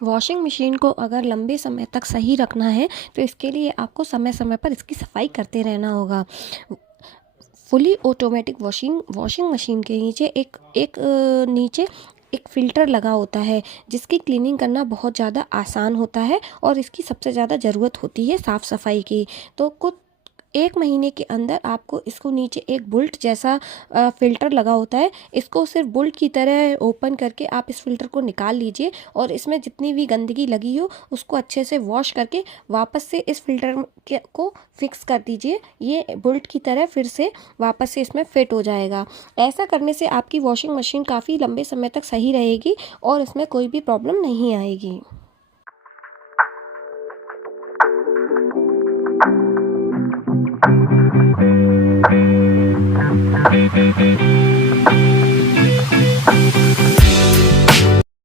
Washing machine को अगर लंबे समय तक सही रखना है तो इसके लिए आपको समय समय पर इसकी सफाई करते रहना होगा। फुली ऑटोमेटिक वॉशिंग मशीन के नीचे नीचे एक फ़िल्टर लगा होता है, जिसकी क्लीनिंग करना बहुत ज़्यादा आसान होता है और इसकी सबसे ज़्यादा ज़रूरत होती है साफ़ सफाई की। तो कुछ 1 महीने के अंदर आपको इसको नीचे एक बुल्ट जैसा फ़िल्टर लगा होता है, इसको सिर्फ बुल्ट की तरह ओपन करके आप इस फ़िल्टर को निकाल लीजिए और इसमें जितनी भी गंदगी लगी हो उसको अच्छे से वॉश करके वापस से इस फ़िल्टर को फिक्स कर दीजिए। ये बुल्ट की तरह फिर से वापस से इसमें फिट हो जाएगा। ऐसा करने से आपकी वॉशिंग मशीन काफ़ी लंबे समय तक सही रहेगी और इसमें कोई भी प्रॉब्लम नहीं आएगी।